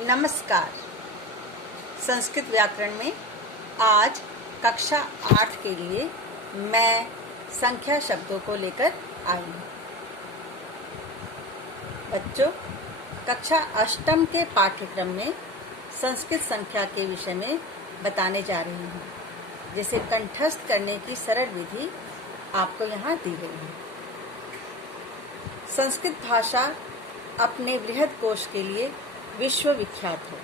नमस्कार। संस्कृत व्याकरण में आज कक्षा 8 के लिए मैं संख्या शब्दों को लेकर आई हूँ। बच्चों, कक्षा 8 के पाठ्यक्रम में संस्कृत संख्या के विषय में बताने जा रही हूँ, जिसे कंठस्थ करने की सरल विधि आपको यहाँ दी गई है। संस्कृत भाषा अपने बृहद कोश के लिए विश्व विख्यात है।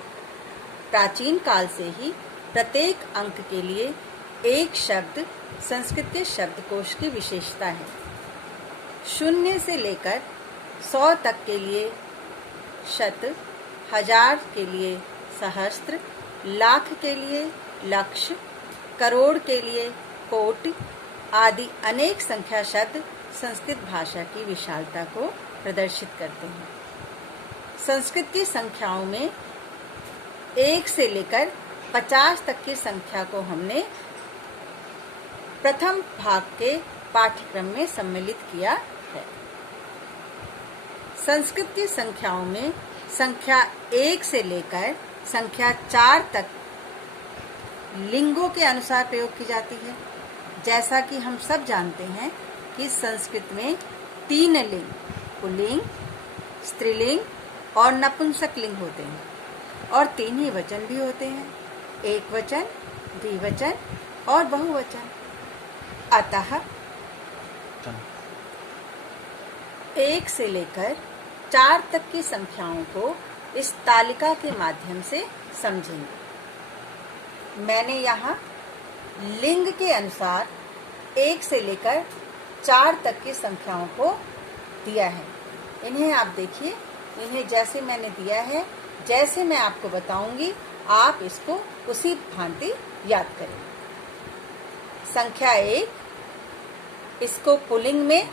प्राचीन काल से ही प्रत्येक अंक के लिए एक शब्द संस्कृत के शब्दकोश की विशेषता है। 0 से लेकर 100 तक के लिए शत, 1000 के लिए सहस्त्र, लाख के लिए लक्ष, करोड़ के लिए कोटि आदि अनेक संख्या शब्द संस्कृत भाषा की विशालता को प्रदर्शित करते हैं। संस्कृत की संख्याओं में 1 से लेकर 50 तक की संख्या को हमने प्रथम भाग के पाठ्यक्रम में सम्मिलित किया है। संस्कृत की संख्याओं में संख्या 1 से लेकर संख्या 4 तक लिंगों के अनुसार प्रयोग की जाती है। जैसा कि हम सब जानते हैं कि संस्कृत में 3 लिंग, पुल्लिंग, स्त्रीलिंग और नपुंसक लिंग होते हैं और 3 ही वचन भी होते हैं, एक वचन, द्विवचन और बहुवचन। अतः 1 से लेकर 4 तक की संख्याओं को इस तालिका के माध्यम से समझेंगे। मैंने यहाँ लिंग के अनुसार 1 से लेकर 4 तक की संख्याओं को दिया है। इन्हें आप देखिए, इन्हें जैसे मैंने दिया है, जैसे मैं आपको बताऊंगी, आप इसको उसी भांति याद करें। संख्या 1, इसको पुल्लिंग में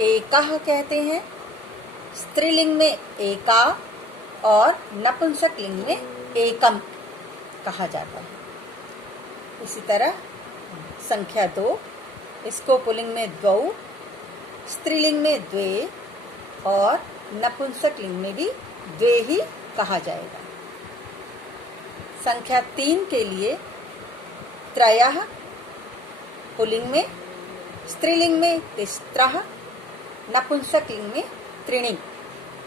एकः कहते हैं, स्त्रीलिंग में एका और नपुंसक लिंग में एकम कहा जाता है। इसी तरह संख्या 2, इसको पुल्लिंग में द्वौ, स्त्रीलिंग में द्वे और नपुंसक लिंग में भी द्वे ही कहा जाएगा। संख्या 3 के लिए त्रयः, पुल्लिंग में, स्त्रीलिंग में तिस्त्रः, नपुंसक लिंग में त्रीणि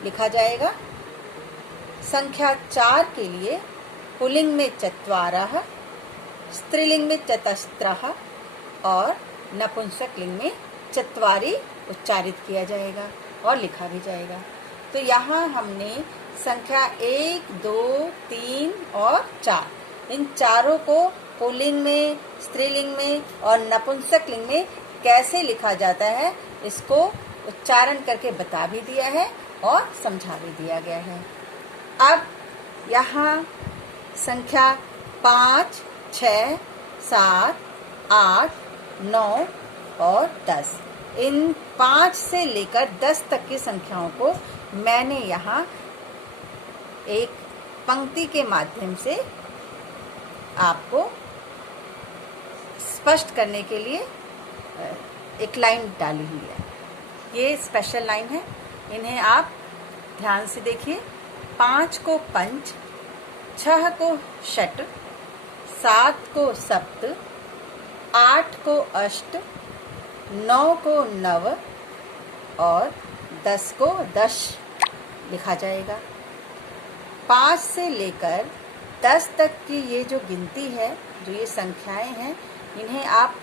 लिखा जाएगा। संख्या 4 के लिए पुल्लिंग में चत्वारः, स्त्रीलिंग में चतस्त्रः और नपुंसक लिंग में चत्वारि उच्चारित किया जाएगा और लिखा भी जाएगा। तो यहाँ हमने संख्या 1, 2, 3 और 4 इन चारों को पुल्लिंग में, स्त्रीलिंग में और नपुंसक लिंग में कैसे लिखा जाता है, इसको उच्चारण करके बता भी दिया है और समझा भी दिया गया है। अब यहाँ संख्या 5, 6, 7, 8, 9 और 10 इन 5 से लेकर 10 तक की संख्याओं को मैंने यहाँ एक पंक्ति के माध्यम से आपको स्पष्ट करने के लिए एक लाइन डाली हुई है। ये स्पेशल लाइन है, इन्हें आप ध्यान से देखिए। 5 को पंच, 6 को षट, 7 को सप्त, 8 को अष्ट, 9 को नव और 10 को दश लिखा जाएगा। 5 से लेकर 10 तक की ये जो गिनती है, जो ये संख्याएं हैं, इन्हें आप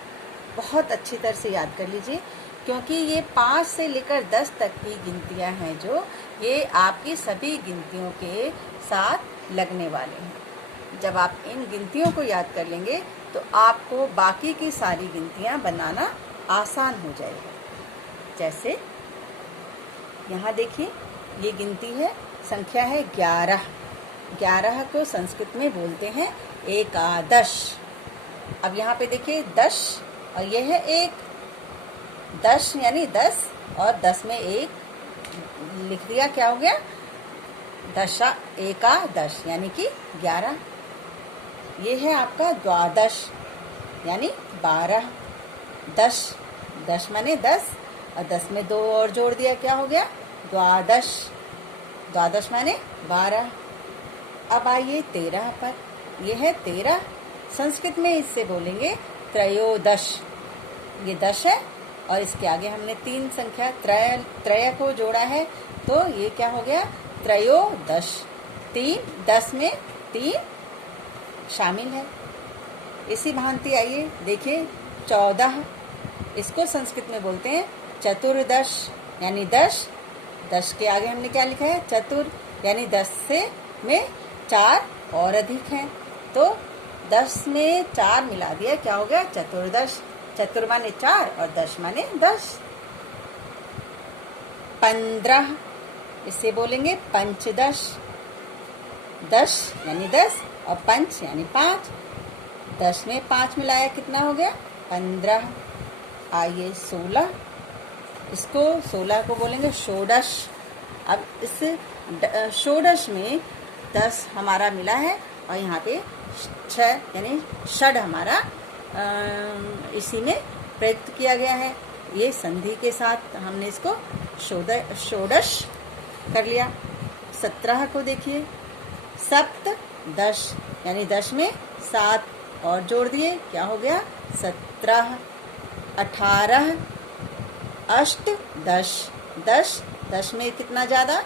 बहुत अच्छी तरह से याद कर लीजिए, क्योंकि ये 5 से लेकर 10 तक की गिनतियां हैं जो ये आपकी सभी गिनतियों के साथ लगने वाले हैं। जब आप इन गिनतियों को याद कर लेंगे तो आपको बाकी की सारी गिनतियां बनाना आसान हो जाएगा। जैसे यहाँ देखिए, ये गिनती है, संख्या है 11। 11 को संस्कृत में बोलते हैं एकादश। अब यहाँ पे देखिए 10 और ये है 1, 10 यानी 10 और 10 में 1 लिख दिया, क्या हो गया? दशा एकादश यानी कि 11। ये है आपका द्वादश यानी 12। 10 माने 10 और 10 में 2 और जोड़ दिया, क्या हो गया? द्वादश। द्वादश माने 12। अब आइए 13 पर। यह है 13। संस्कृत में इससे बोलेंगे त्रयोदश। ये 10 है और इसके आगे हमने 3 संख्या त्रय को जोड़ा है, तो ये क्या हो गया? त्रयोदश। 3, 10 में 3 शामिल है। इसी भांति आइए देखिए 14। इसको संस्कृत में बोलते हैं चतुर्दश, यानी 10। 10 के आगे हमने क्या लिखा है? चतुर, यानी 10 में 4 और अधिक हैं, तो 10 में 4 मिला दिया, क्या हो गया? चतुर्दश। चतुर माने 4 और 10 माने 10। 15, इसे बोलेंगे पंचदश। 10 यानी 10 और पंच यानी 5। 10 में 5 मिलाया, कितना हो गया? 15। आइए 16। इसको 16 को बोलेंगे षोडश। अब इस षोडश में 10 हमारा मिला है और यहाँ पे 6 यानी षड हमारा इसी में प्रयुक्त किया गया है। ये संधि के साथ हमने इसको षोडश कर लिया। 17 को देखिए सप्तदश, यानी 10 में 7 और जोड़ दिए, क्या हो गया? 17। 18 अष्टदश। 10 में कितना ज्यादा?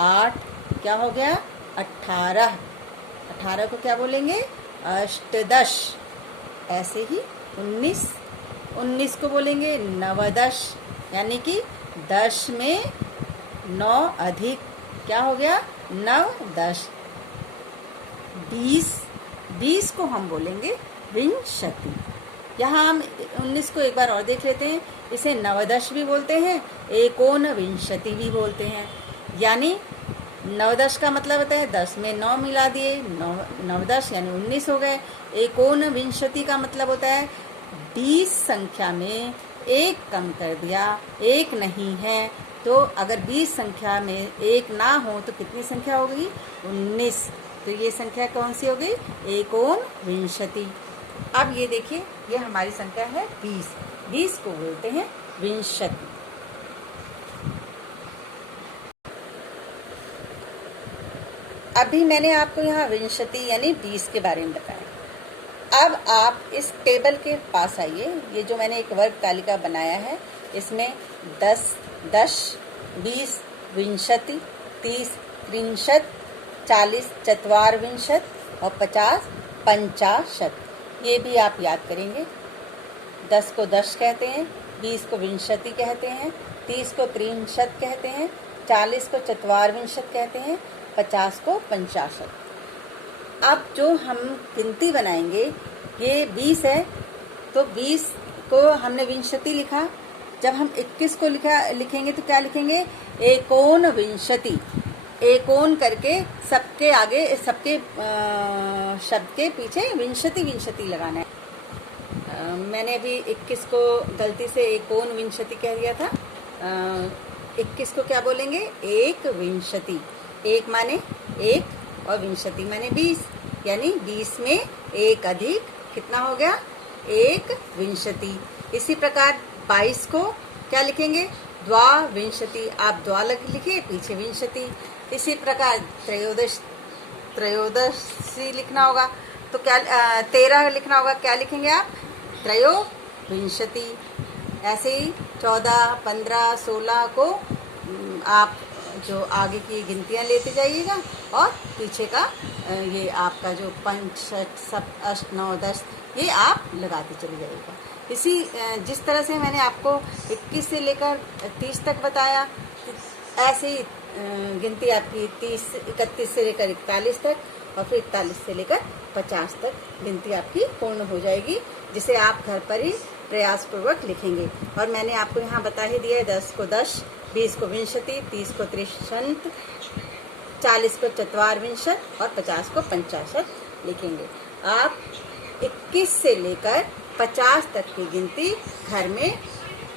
8, क्या हो गया? 18। 18 को क्या बोलेंगे? अष्टदश। ऐसे ही 19 को बोलेंगे नवदश, यानी कि 10 में 9 अधिक, क्या हो गया? नवदश। 20 को हम बोलेंगे विंशति। यहाँ हम 19 को एक बार और देख लेते हैं। इसे नवदश भी बोलते हैं, एकोनविंशति भी बोलते हैं। यानी नवदश का मतलब होता है 10 में 9 मिला दिए, नवदश यानी 19 हो गए। एकोनविंशति का मतलब होता है 20 संख्या में 1 कम कर दिया, 1 नहीं है, तो अगर 20 संख्या में 1 ना हो तो कितनी संख्या हो गई? 19। तो ये संख्या कौन सी हो गई? एकोनविंशति। अब ये देखिए, ये हमारी संख्या है 20। 20 को बोलते हैं विंशति। अभी मैंने आपको यहाँ विंशति यानी 20 के बारे में बताया। अब आप इस टेबल के पास आइए। ये जो मैंने एक वर्ग तालिका बनाया है, इसमें 10, 20, विंशति, 30, त्रिंशत, 40, चत्वारविंशत और 50, पंचाशत। ये भी आप याद करेंगे। 10 को 10 कहते हैं, 20 को विंशति कहते हैं, 30 को त्रिंशत कहते हैं, 40 को चत्वारविंशत कहते हैं, 50 को पंचाशत। अब जो हम गिनती बनाएंगे, ये 20 है, तो 20 को हमने विंशति लिखा। जब हम 21 को लिखेंगे तो क्या लिखेंगे? एकोनविंशति। एकोन करके सबके आगे, सबके शब्द के पीछे विंशति लगाना है। मैंने अभी 21 को गलती से एकोनविंशति कह दिया था। 21 को क्या बोलेंगे? एक विंशति। एक माने 1 और विंशति माने 20, यानी 20 में 1 अधिक, कितना हो गया? 1 विंशति। इसी प्रकार 22 को क्या लिखेंगे? द्वाविंशति। आप द्वा लिखिए, पीछे विंशति। इसी प्रकार त्रयोदशी लिखना होगा तो क्या 13 लिखना होगा, क्या लिखेंगे आप? त्रयोविंशति। ऐसे ही 14, 15, 16 को आप जो आगे की गिनतियां लेते जाइएगा और पीछे का ये आपका जो 5, 6, 7, 8, 9, 10 ये आप लगाते चले जाइएगा। इसी जिस तरह से मैंने आपको 21 से लेकर 30 तक बताया, ऐसे ही गिनती आपकी 31 से लेकर 41 तक और फिर 41 से लेकर 50 तक गिनती आपकी पूर्ण हो जाएगी, जिसे आप घर पर ही प्रयास पूर्वक लिखेंगे। और मैंने आपको यहाँ बता ही दिया है, 10 को 10, 20 को विंशति, 30 को त्रिशत, 40 को चत्वारविंशत और 50 को पंचाशत लिखेंगे। आप 21 से लेकर 50 तक की गिनती घर में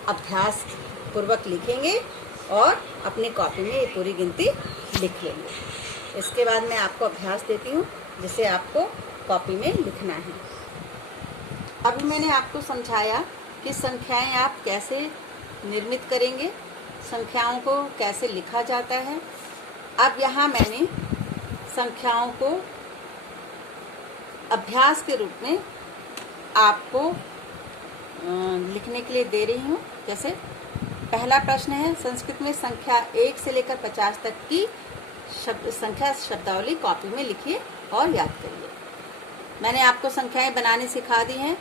अभ्यास पूर्वक लिखेंगे और अपनी कॉपी में ये पूरी गिनती लिख लेंगे। इसके बाद मैं आपको अभ्यास देती हूँ जिसे आपको कॉपी में लिखना है। अभी मैंने आपको समझाया कि संख्याएं आप कैसे निर्मित करेंगे, संख्याओं को कैसे लिखा जाता है। अब यहाँ मैंने संख्याओं को अभ्यास के रूप में आपको लिखने के लिए दे रही हूँ। जैसे पहला प्रश्न है, संस्कृत में संख्या 1 से लेकर 50 तक की संख्या शब्दावली कॉपी में लिखिए और याद करिए। मैंने आपको संख्याएं बनाने सिखा दी हैं।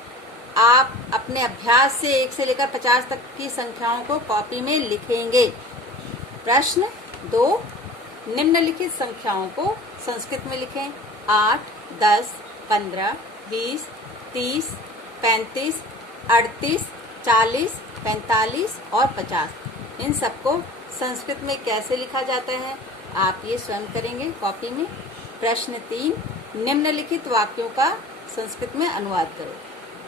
आप अपने अभ्यास से 1 से लेकर 50 तक की संख्याओं को कॉपी में लिखेंगे। प्रश्न 2, निम्नलिखित संख्याओं को संस्कृत में लिखें। 8, 10, 15, 20, 30, 35, 38, 40, 45 और 50। इन सबको संस्कृत में कैसे लिखा जाता है आप ये स्वयं करेंगे कॉपी में। प्रश्न 3, निम्नलिखित वाक्यों का संस्कृत में अनुवाद करो।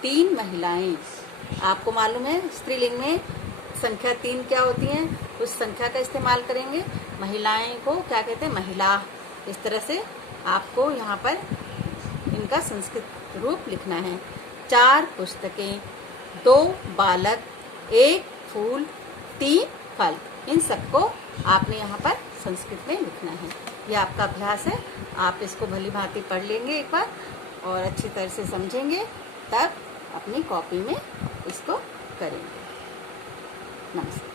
3 महिलाएं। आपको मालूम है स्त्रीलिंग में संख्या 3 क्या होती है, उस संख्या का इस्तेमाल करेंगे। महिलाएं को क्या कहते हैं, महिला। इस तरह से आपको यहाँ पर इनका संस्कृत रूप लिखना है। 4 पुस्तकें, 2 बालक, 1 फूल, 3 फल। इन सबको आपने यहाँ पर संस्कृत में लिखना है। ये आपका अभ्यास है। आप इसको भली भांति पढ़ लेंगे एक बार और अच्छी तरह से समझेंगे, तब अपनी कॉपी में इसको करेंगे। नमस्कार।